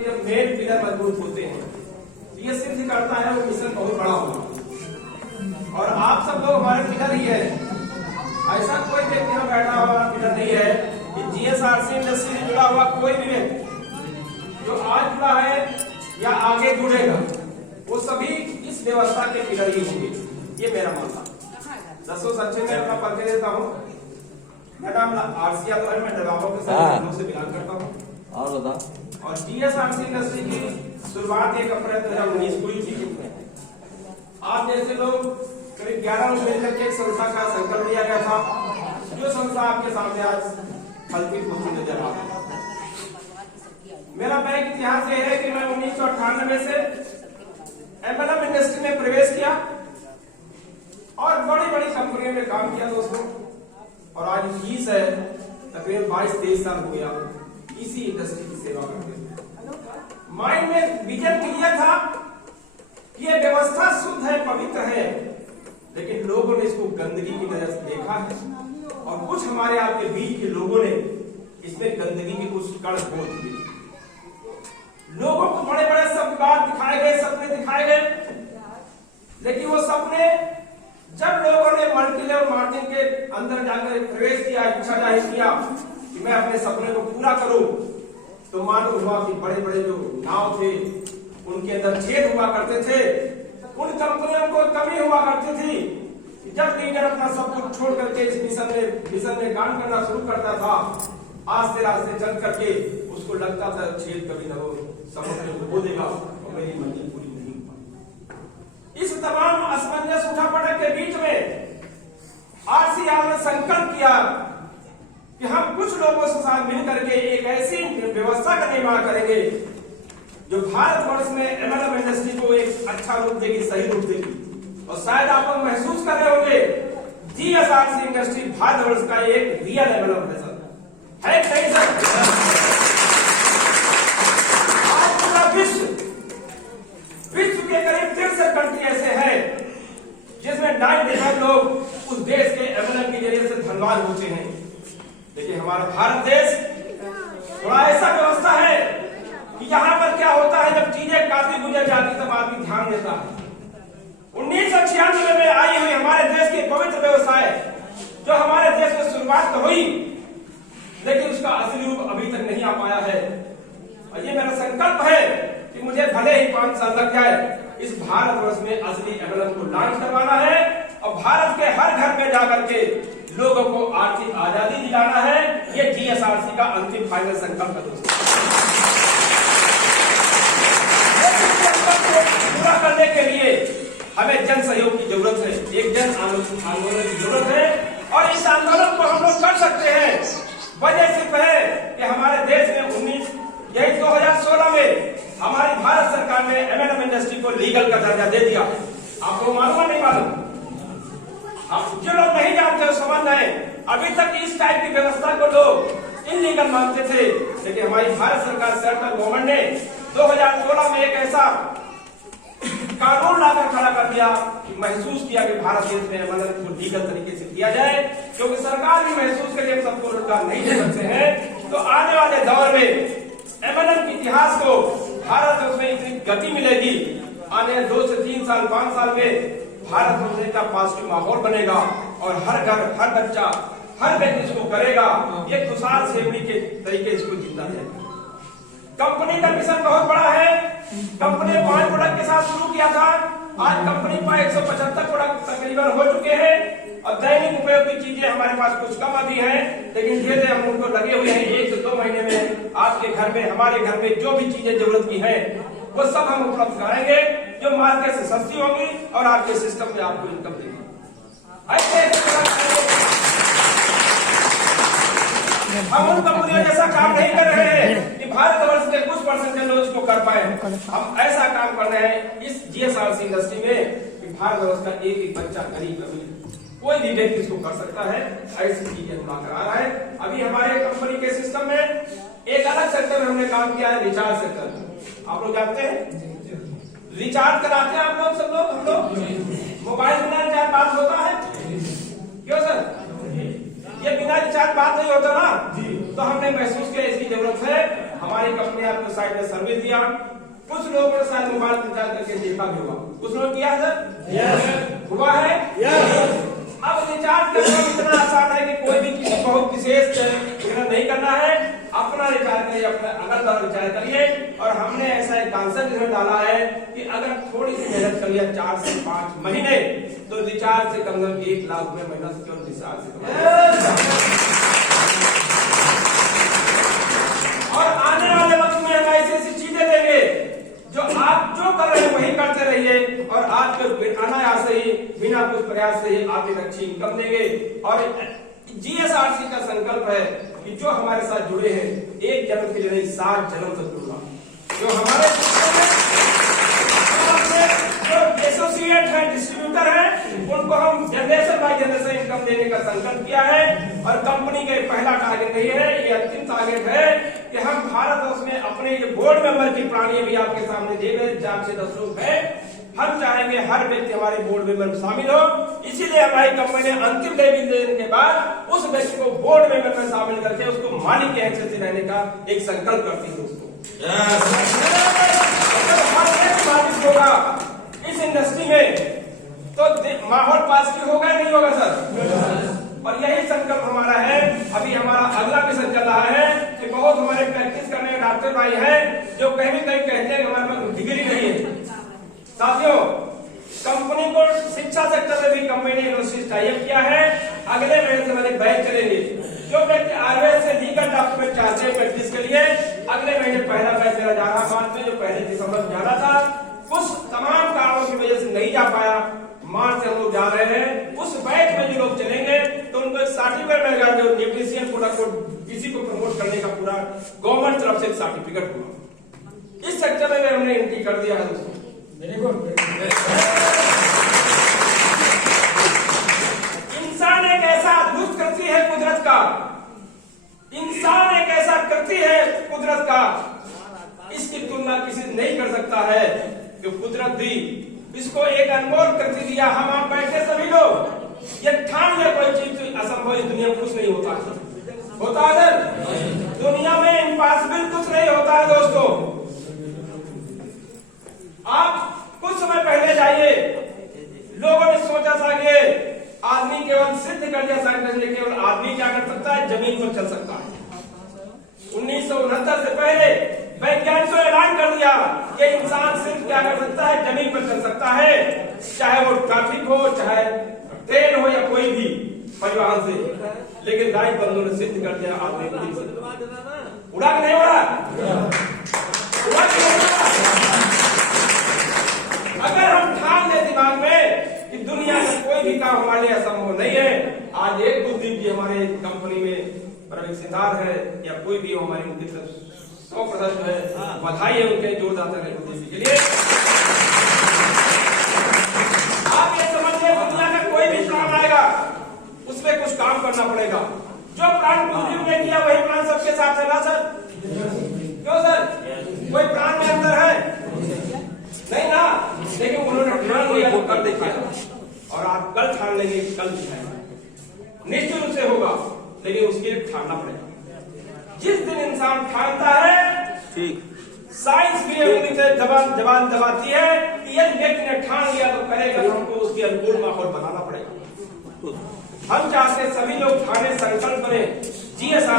जब main pillar मजबूत होते हैं ये सिद्ध करता है वो मिशन बहुत बड़ा होगा। और आप सब लोग हमारे पिलर ही है। ऐसा कोई व्यक्ति यहाँ बैठा हुआ पिलर नहीं है कि जीएसआरसी इंडस्ट्री से जुड़ा हुआ कोई भी व्यक्ति जो आज जुड़ा है या आगे जुड़ेगा वो सभी इस व्यवस्था के पिलर ही होंगे। ये मेरा मानना। 10 सच्चे में अपना परिचय देता हूँ। मेरा नाम आरसी यादव है। मैं डगांव के साथ से बिलोंग करता हूँ। और बता। और जीएसआरसी इंडस्ट्री की शुरुआत 1 अप्रैल 2019 हुई थी। आप जैसे लोग करीब 11 लोग मिलकर के एक संस्था का संकल्प लिया गया था, जो संस्था आपके सामने आज फलपित होती नजर आ रही है। मेरा बैंक इतिहास ये है कि मैं 1998 से एमएलएम इंडस्ट्री में प्रवेश किया और बड़ी बड़ी कंपनियों में काम किया दोस्तों। और आज 20 है तकरीबन 22-23 साल हो गया इसी इंडस्ट्री की सेवा करते हैं। माइंड में विजन क्लियर था कि ये व्यवस्था शुद्ध है, पवित्र है, लेकिन लोगों ने इसको गंदगी की नजर से देखा है। और कुछ हमारे आपके बीच के लोगों ने इसमें गंदगी के कुछ कण खोद दिए। लोगों को बड़े बड़े बात दिखाए गए, सपने दिखाए गए, लेकिन वो सपने जब लोगों ने मल्टी लेवल मार्केटिंग के अंदर जाकर प्रवेश किया, इच्छा जाहिर किया कि मैं अपने सपने को पूरा करूं, तो मालूम हुआ कि बड़े बड़े जो नाव थे उनके अंदर छेद हुआ करते थे। उन कंपनियों को कमी हुआ करती थी कि जब लीडर अपना सब कुछ छोड़ करके इस मिशन में काम करना शुरू करता था, आस्ते चल करके उसको लगता था छेद कभी न हो, समुद्र को खो देगा और मेरी मंजिल पूरी नहीं हो पाई। इस तमाम असमंजस उठापटक के बीच में आरसी यादव ने संकल्प किया कि हम कुछ लोगों के साथ मिलकर के एक ऐसी व्यवस्था का निर्माण करेंगे जो भारतवर्ष में एमएलएम इंडस्ट्री को एक अच्छा रूप देगी, सही रूप देगी। और शायद आप लोग महसूस कर रहे होंगे जीएसआरसी इंडस्ट्री भारतवर्ष का एक रियल एमएलएम है सर, है सही सर। आज पूरा विश्व के करीब 63 कंट्री ऐसे हैं जिसमें 9 लोग उस देश के एमएलएम के जरिए से धनवान होते हैं। लेकिन हमारा भारत देश थोड़ा ऐसा व्यवस्था है कि यहाँ पर क्या होता है, जब चीजें काफी गुजर जाती तब आदमी ध्यान देता है। 1996 में आई हुई हमारे देश की पवित्र व्यवस्था जो हमारे देश में शुरुआत तो हुई, लेकिन उसका असली रूप अभी तक नहीं आ पाया है। और ये मेरा संकल्प है कि मुझे भले ही 5 साल लग जाए, इस भारतवर्ष में असली एमएलएम को लॉन्च करवाना है और भारत के हर घर में जाकर के लोगों को आर्थिक आजादी दिलाना है। ये जीएसआरसी का अंतिम फाइनल संकल्प है दोस्तों। पूरा करने के लिए हमें जन सहयोग की जरूरत है, एक जन आंदोलन की जरूरत है। और इस आंदोलन को हम लोग कर सकते हैं। वजह सिर्फ है कि हमारे देश में 2016 में हमारी भारत सरकार ने एमएलएम इंडस्ट्री को लीगल का दर्जा दे दिया। आपको मालूम नहीं मालूम? आप जो लोग नहीं जानते समझ रहे, अभी तक इस टाइप की व्यवस्था को लोग इनलीगल मानते थे, लेकिन हमारी भारत सरकार सेंट्रल गवर्नमेंट ने 2016 में एक ऐसा कानून लाकर खड़ा कर दिया कि महसूस किया कि भारत देश में एमएलएम को लीगल तरीके से किया जाए, क्योंकि सरकार भी महसूस करके हम सबको रोजगार नहीं दे सकते हैं। तो आने वाले दौर में एमएलएम के इतिहास को भारत में इतनी गति मिलेगी, आने 2 से 3 साल 5 साल में भारत में का पॉजिटिव माहौल बनेगा और हर घर, हर बच्चा, हर व्यक्ति इसको करेगा। ये खुशहाल सेवनी के तरीके इसको जिंदा जाएगा। कंपनी का मिशन बहुत बड़ा है। कंपनी 5 प्रोडक्ट के साथ शुरू किया था, आज कंपनी पर 175 प्रोडक्ट तकरीबन हो चुके हैं। और दैनिक उपयोग की चीजें हमारे पास कुछ कम अभी हैं, लेकिन धीरे हम उनको लगे हुए हैं। 1 से 2 महीने में आपके घर में, हमारे घर में जो भी चीजें जरूरत की है वो सब हम उपलब्ध कराएंगे, जो मार्केट से सस्ती होगी और आपके सिस्टम में आपको इनकम देगी। ऐसे हम उन कंपनियों जैसा काम नहीं कर रहे हैं कि भारतवर्ष के कुछ % लोग इसको कर पाए। हम ऐसा काम कर रहे हैं इस जीएसआरसी इंडस्ट्री में कि भारतवर्ष का एक बच्चा, गरीब अमीर कोई भी व्यक्ति इसको कर सकता है। ऐसी चीजें बना कर आ रहा है। अभी हमारे कंपनी के सिस्टम में एक अलग सेक्टर में हमने काम किया है, रिचार्ज सेक्टर। आप लोग जानते हैं रिचार्ज कराते हैं आप लोग, सब लोग, हम लोग मोबाइल बिना रिचार्ज बात होता है क्यों सर? ये बिना रिचार्ज बात नहीं होता ना। तो हमने महसूस किया इसकी जरूरत है। हमारी कंपनी आपको साइड में सर्विस दिया। कुछ लोगों ने शायद मोबाइल रिचार्ज करके देखा भी होगा। कुछ लोग किया है सर? यस। हुआ है? यस। अब रिचार्ज करना इतना आसान है कि कोई भी किसी बहुत विशेष नहीं करना है। अपना रिचार्ज करिए, अपना अगल बगल रिचार्ज करिए। और हमने ऐसा एक कॉन्सेप्ट इसमें डाला है कि अगर थोड़ी सी मेहनत कर लिया 4 से 5 महीने तो रिचार्ज से कम से कम 1 लाख रुपए महीना केवल रिचार्ज से। और आने वाले वक्त में हम ऐसी चीजें देंगे जो आप जो कर रहे हैं वही करते रहिए। और आज के अनायास ही बिना कुछ प्रयास से ही आप एक अच्छी इनकम देंगे। और जीएसआरसी का संकल्प है कि जो हमारे साथ जुड़े हैं एक जन्म के लिए नहीं 7 जन्म तक जुड़ना। जो हमारे जो एसोसिएट है, डिस्ट्रीब्यूटर है, उनको हम जनरेशन बाय जनरेशन इनकम देने का संकल्प किया है। और कंपनी का पहला टारगेट नहीं है, ये अंतिम टारगेट है कि हम भारतवर्ष में अपने जो बोर्ड मेंबर की प्राणी भी आपके सामने दे गए 4 से 10 लोग हैं। हम चाहेंगे हर व्यक्ति हमारे बोर्ड मेंबर में शामिल हो। इसीलिए हमारी कंपनी ने अंतिम लेवल देने के बाद उस व्यक्ति को बोर्ड मेंबर में शामिल करके उसको मालिक के हैसियत से रहने का एक संकल्प करती है दोस्तों। होगा इस इंडस्ट्री में तो माहौल पॉजिटिव होगा नहीं होगा सर? और यही संकल्प हमारा है। अभी हमारा अगला मिशन चल रहा है कि बहुत हमारे प्रैक्टिस करने डॉक्टर भाई हैं जो कहीं कहते हैं कि हमारे पास डिग्री नहीं है। साथियों, कंपनी को शिक्षा सेक्टर में भी कंपनी ने यूनिवर्सिटी टाइप किया है। अगले महीने से हमारे बैच चलेंगे। जो व्यक्ति आयुर्वेद से लीगल डॉक्यूमेंट चाहते हैं प्रैक्टिस के लिए, अगले महीने पहला बैच मेरा जा रहा मार्च में, जो पहले दिसंबर में जाना था कुछ तमाम कारणों की वजह से नहीं जा पाया। मार्च से हम लोग जा रहे हैं। उस बैच में जो लोग चलेंगे तो उनको एक सर्टिफिकेट मिलेगा, जो न्यूट्रिशियन प्रोडक्ट को किसी को प्रमोट करने का पूरा गवर्नमेंट तरफ से एक सर्टिफिकेट हुआ। इस सेक्टर में हमने एंट्री कर दिया है दोस्तों। इंसान एक ऐसा अद्भुत कृति है कुदरत का। इंसान एक ऐसा कृति है कुदरत का, इसकी तुलना किसी नहीं कर सकता है जो कुदरत दी। इसको एक अनमोल कृति दिया। हम आप बैठे सभी लोग ये ठान ले कोई चीज असंभव इस दुनिया में कुछ नहीं होता है दुनिया में इम्पॉसिबल कुछ नहीं होता है दोस्तों। आप कुछ समय पहले जाइए, लोगों ने सोचा था कि आदमी केवल सिद्ध कर दिया साइंटिस्ट ने केवल आदमी क्या कर सकता है, जमीन पर चल सकता है। 1969 से पहले वैज्ञानिकों ने ऐलान कर दिया कि इंसान सिर्फ क्या कर सकता है, जमीन पर चल सकता है। चाहे वो ट्रैफिक हो, चाहे ट्रेन हो या कोई भी परिवहन से। लेकिन राइट बंधु ने सिद्ध कर दिया आदमी उड़ा के नहीं उड़ा, उड़ा के नहीं उड़ा। अगर हम ठान ले दिमाग में कि दुनिया में कोई भी काम हमारे लिए असंभव नहीं है। आज एक बुद्धि भी हमारे कंपनी में सितार है या कोई भी हमारी मुद्दे 100% जो है बधाई है उनके जोरदार बुद्धि के लिए। आप ये समझिए दुनिया में कोई भी काम आएगा उसमें कुछ काम करना पड़ेगा। जो प्राण बुद्धि ने किया वही प्राण सबके साथ है ना सर? क्यों सर? कोई प्राण में अंदर है नहीं ना? लेकिन उन्होंने ठान लिया तो कल देखिए, और आप कल ठान लेंगे कल दिखाएगा। निश्चित रूप से होगा, लेकिन उसके लिए ठानना पड़ेगा। जिस दिन इंसान ठानता है, ठीक साइंस भी जबान दबाती है कि यदि व्यक्ति ने ठान लिया तो करेगा, तो हमको उसके अनुकूल माहौल बनाना पड़ेगा। हम चाहते सभी लोग ठाने संकल्प करें। जीएसआर